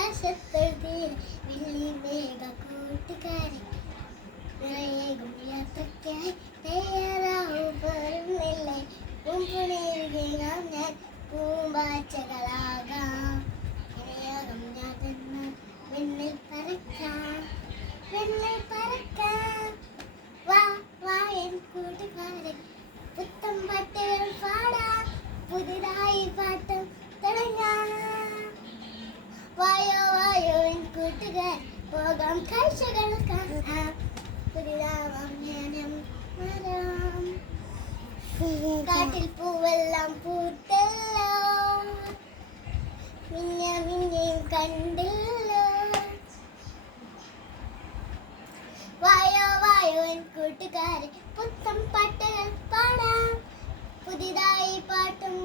ആകാശത്തൊഴുതിയിൽ വെള്ളി മേഘ കൂട്ടുകാരൻ നിറയേകും യാത്രയ്ക്കായി തയ്യാറാവുന്നില്ലേ മുമ്പുണരുകയാം ഞാൻ പൂമ്പാറ്റകളാകാം ഇണയാകും ഞാൻ എന്ന് വെണ്ണിൽ പറക്കാം വാ വാ എൻ കൂട്ടുകാരൻ പുത്തൻ പാട്ടുകൾ പാടാം പുതിയതായി പാട്ടും തുടങ്ങാം വായോ വായോ എൻ കൂട്ടുകാർ പോകാം കാഴ്ചകൾ കാണാം പുതിയതാവാം ഞാനും വരാം കാട്ടിൽ പൂവെല്ലാം പൂത്തല്ലോ മിന്നെയും കണ്ടല്ലോ വായോ വായോ എൻ കൂട്ടുകാരെ പുത്തൻ പാട്ടുകൾ പാടാം പുതിയതായി പാട്ടും